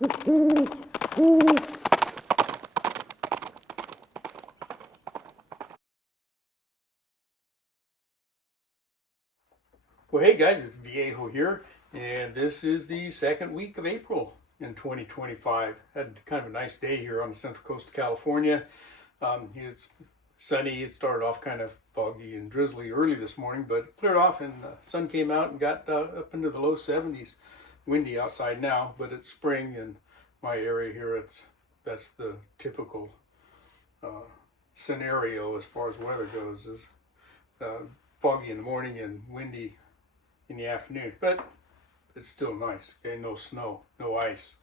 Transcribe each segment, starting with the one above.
Well, hey guys, it's Viejo here, and this is the second week of April in 2025. Had kind of a nice day here on the central coast of California. It's sunny. It started off kind of foggy and drizzly early this morning, but it cleared off and the sun came out and got up into the low 70s. Windy outside now, but it's spring in my area here. That's the typical scenario as far as weather goes, is foggy in the morning and windy in the afternoon, but it's still nice. Okay, no snow, no ice.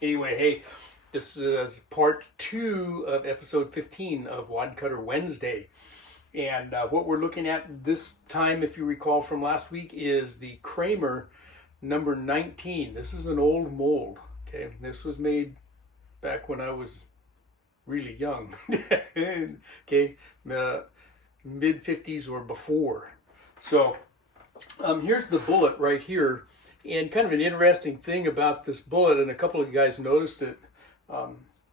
Anyway, hey, this is part 2 of episode 15 of Wadcutter Wednesday, and what we're looking at this time, if you recall from last week, is the Cramer number 19. This is an old mold. Okay, this was made back when I was really young. Okay, mid 50s or before. So here's the bullet right here, and kind of an interesting thing about this bullet, and a couple of you guys noticed it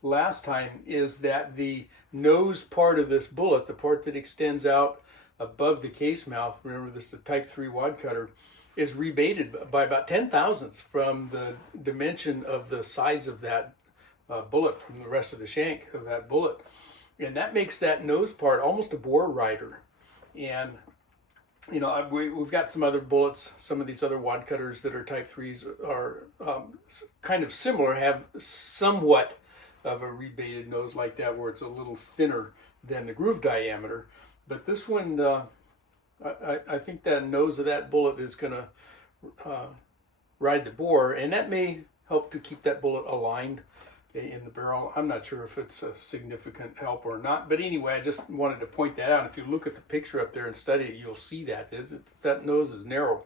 last time, is that the nose part of this bullet, the part that extends out above the case mouth, remember this is a type 3 wadcutter, is rebated by about 10 thousandths from the dimension of the sides of that bullet, from the rest of the shank of that bullet. And that makes that nose part almost a bore rider. And you know, we've got some other bullets, some of these other wadcutters that are type 3s are kind of similar, have somewhat of a rebated nose like that, where it's a little thinner than the groove diameter. But this one, I think that nose of that bullet is going to ride the bore, and that may help to keep that bullet aligned in the barrel. I'm not sure if it's a significant help or not, but anyway, I just wanted to point that out. If you look at the picture up there and study it, you'll see that that nose is narrow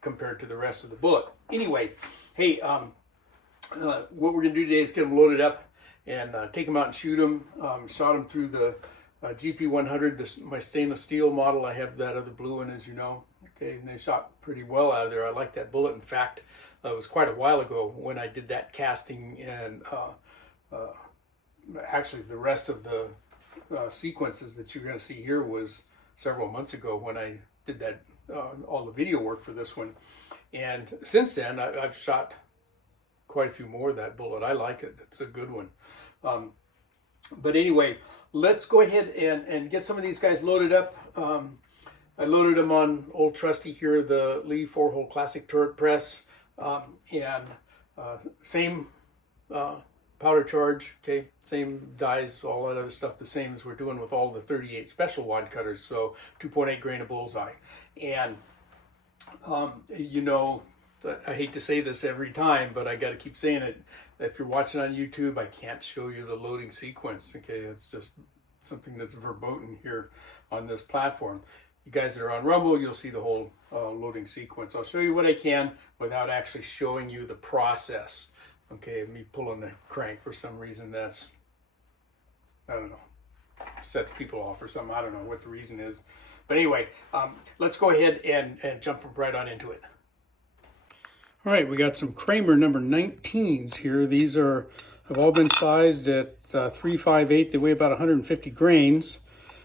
compared to the rest of the bullet. Anyway, hey, what we're going to do today is get them loaded up and take them out and shoot them. Shot them through the GP100, my stainless steel model. I have that other blue one, as you know. Okay, and they shot pretty well out of there. I like that bullet. In fact, it was quite a while ago when I did that casting, and actually the rest of the sequences that you're going to see here was several months ago when I did that all the video work for this one. And since then I've shot quite a few more of that bullet. I like it. It's a good one. But anyway, let's go ahead and get some of these guys loaded up. I loaded them on old trusty here, the Lee 4-hole classic turret press, and same powder charge, okay, same dies, all that other stuff the same as we're doing with all the 38 special wadcutters, so 2.8 grain of bullseye. And you know, I hate to say this every time, but I got to keep saying it. If you're watching on YouTube, I can't show you the loading sequence. Okay, it's just something that's verboten here on this platform. You guys that are on Rumble, you'll see the whole loading sequence. I'll show you what I can without actually showing you the process. Okay, me pulling the crank, for some reason that's, I don't know, sets people off or something. I don't know what the reason is. But anyway, let's go ahead and jump right on into it. All right, we got some Cramer number 19s here. These have all been sized at 358. They weigh about 150 grains.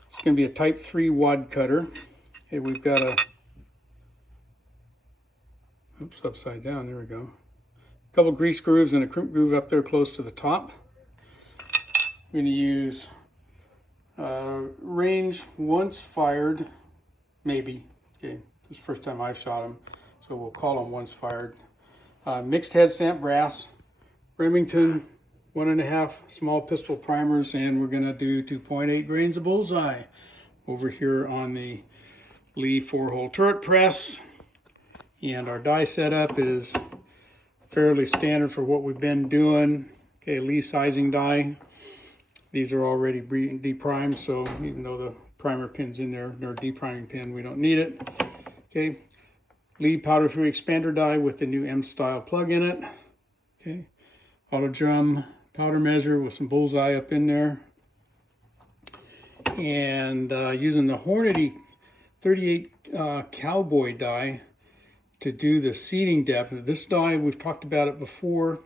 It's going to be a type 3 wadcutter. Okay, we've got a, oops, upside down, there we go. A couple grease grooves and a crimp groove up there close to the top. We're going to use range once fired, maybe. Okay, this is the first time I've shot them, so we'll call them once fired. Mixed head stamp brass, Remington 1.5 small pistol primers, and we're going to do 2.8 grains of bullseye over here on the Lee 4-hole turret press. And our die setup is fairly standard for what we've been doing. Okay, Lee sizing die. These are already deprimed, so even though the primer pin's in there, or depriming pin, we don't need it. Okay, Lee powder 3 expander die with the new M style plug in it. Okay, auto drum powder measure with some bullseye up in there. And using the Hornady 38 cowboy die to do the seating depth. This die, we've talked about it before.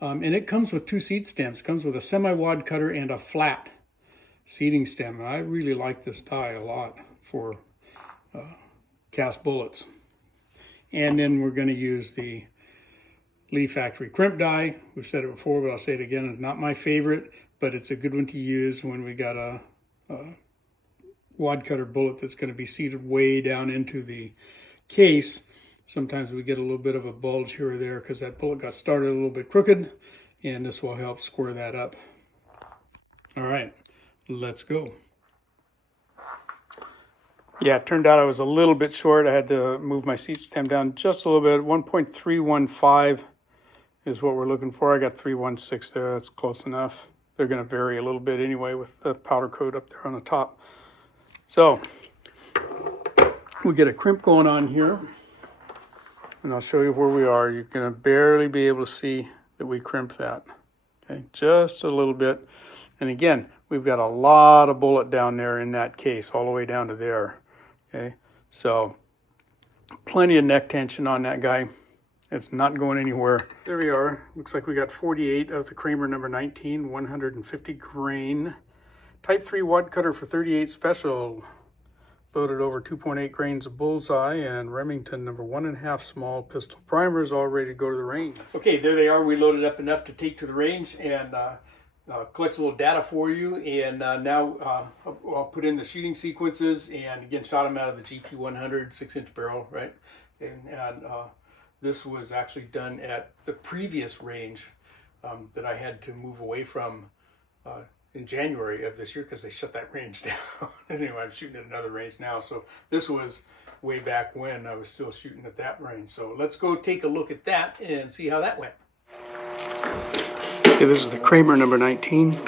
And it comes with 2 seat stems. It comes with a semi-wad cutter and a flat seating stem. And I really like this die a lot for cast bullets. And then we're going to use the Lee Factory crimp die. We've said it before, but I'll say it again. It's not my favorite, but it's a good one to use when we got a wad cutter bullet that's going to be seated way down into the case. Sometimes we get a little bit of a bulge here or there because that bullet got started a little bit crooked, and this will help square that up. All right, let's go. Yeah, it turned out I was a little bit short. I had to move my seat stem down just a little bit. 1.315 is what we're looking for. I got 316 there. That's close enough. They're going to vary a little bit anyway with the powder coat up there on the top. So we get a crimp going on here, and I'll show you where we are. You're going to barely be able to see that we crimp that. Okay, just a little bit. And again, we've got a lot of bullet down there in that case, all the way down to there. Okay, so plenty of neck tension on that guy. It's not going anywhere. There we are. Looks like we got 48 of the Cramer number 19, 150 grain. Type 3 wad cutter for 38 special. Loaded over 2.8 grains of bullseye, and Remington number 1.5 small pistol primers, all ready to go to the range. Okay, there they are. We loaded up enough to take to the range and collect a little data for you. And now I'll put in the shooting sequences, and again, shot them out of the GP100 6-inch barrel, right? And this was actually done at the previous range that I had to move away from in January of this year because they shut that range down. Anyway, I'm shooting at another range now. So this was way back when I was still shooting at that range. So let's go take a look at that and see how that went. Okay, this is the Cramer number 19.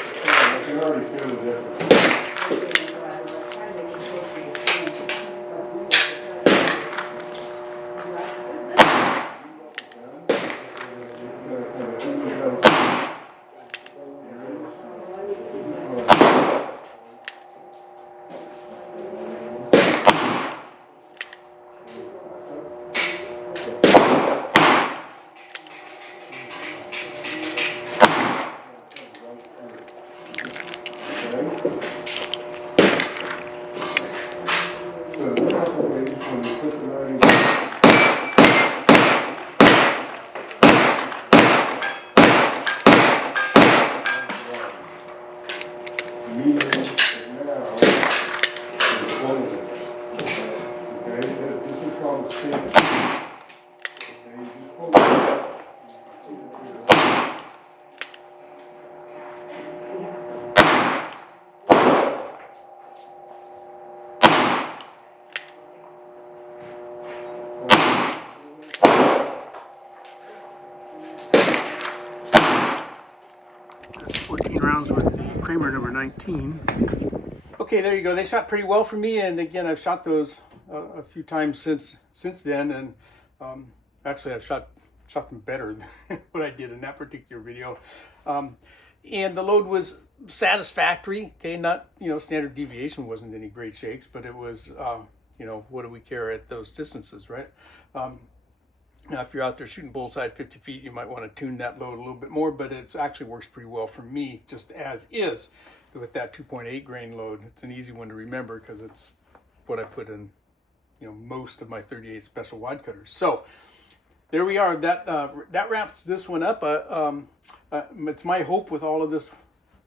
That's 14 rounds with the Cramer number 19. Okay, there you go. They shot pretty well for me, and again, I've shot those a few times since then, and actually I've shot them better than what I did in that particular video. And the load was satisfactory. Okay, not, standard deviation wasn't any great shakes, but it was, what do we care at those distances, right? Now, if you're out there shooting bullseye at 50 feet, you might want to tune that load a little bit more, but it actually works pretty well for me, just as is, with that 2.8 grain load. It's an easy one to remember because it's what I put in, most of my 38 special wad cutters. So there we are. That wraps this one up. It's my hope with all of this,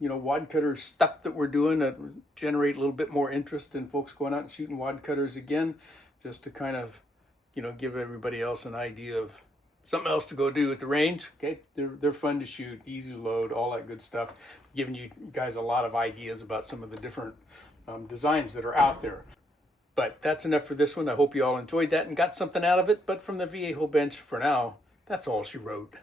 wad cutter stuff that we're doing, that generate a little bit more interest in folks going out and shooting wad cutters again, just to kind of give everybody else an idea of something else to go do at the range. Okay, they're fun to shoot, easy to load, all that good stuff. Giving you guys a lot of ideas about some of the different designs that are out there. But that's enough for this one. I hope you all enjoyed that and got something out of it. But from the Viejo bench for now, that's all she wrote.